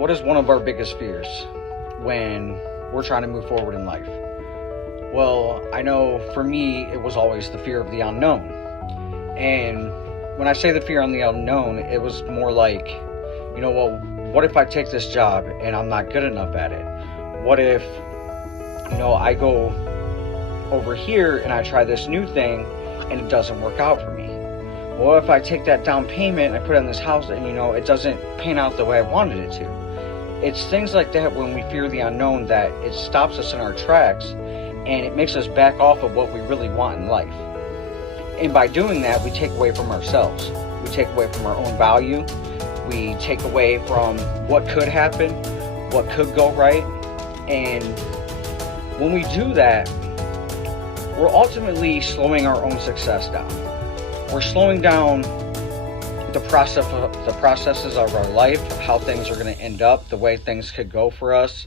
What is one of our biggest fears when we're trying to move forward in life? Well, I know for me, it was always the fear of the unknown. And when I say the fear on the unknown, it was more like, well, what if I take this job and I'm not good enough at it? What if, I go over here and I try this new thing and it doesn't work out for me? What if I take that down payment and I put it on this house and, it doesn't pan out the way I wanted it to? It's things like that when we fear the unknown that it stops us in our tracks and it makes us back off of what we really want in life. And by doing that, we take away from ourselves. We take away from our own value. We take away from what could happen, what could go right. And when we do that, we're ultimately slowing our own success down. We're slowing down the processes of our life, how things are going to end up, the way things could go for us.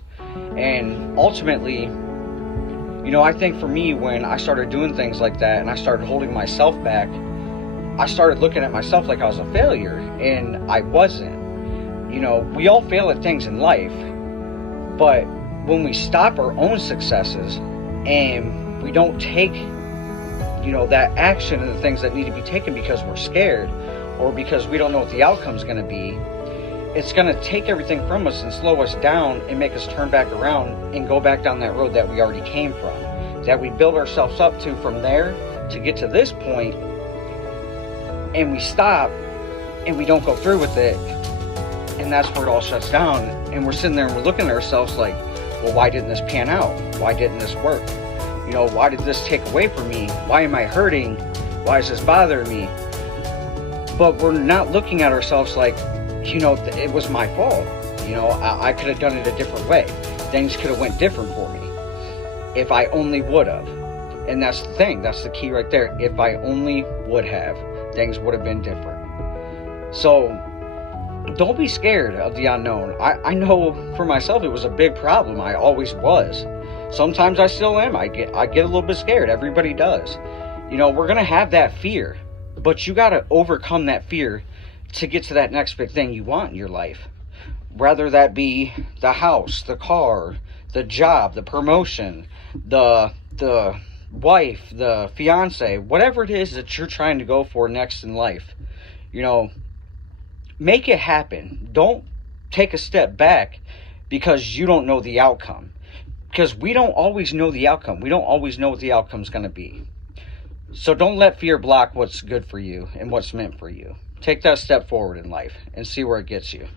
And ultimately, I think for me, when I started doing things like that and I started holding myself back, I started looking at myself like I was a failure, and I wasn't. We all fail at things in life, but when we stop our own successes and we don't take, that action and the things that need to be taken because we're scared or because we don't know what the outcome's going to be, it's going to take everything from us and slow us down and make us turn back around and go back down that road that we already came from, that we build ourselves up to from there to get to this point, and we stop and we don't go through with it, and that's where it all shuts down. And we're sitting there and we're looking at ourselves like, well, why didn't this pan out? Why didn't this work? Why did this take away from me? Why am I hurting? Why is this bothering me? But we're not looking at ourselves like, it was my fault. I could have done it a different way. Things could have went different for me if I only would have. And that's the thing. That's the key right there. If I only would have, things would have been different. So don't be scared of the unknown. I know for myself it was a big problem. I always was. Sometimes I still am. I get a little bit scared. Everybody does. We're going to have that fear. But you got to overcome that fear to get to that next big thing you want in your life. Whether that be the house, the car, the job, the promotion, the wife, the fiance, whatever it is that you're trying to go for next in life. Make it happen. Don't take a step back because you don't know the outcome. Because we don't always know the outcome. We don't always know what the outcome's going to be. So don't let fear block what's good for you and what's meant for you. Take that step forward in life and see where it gets you.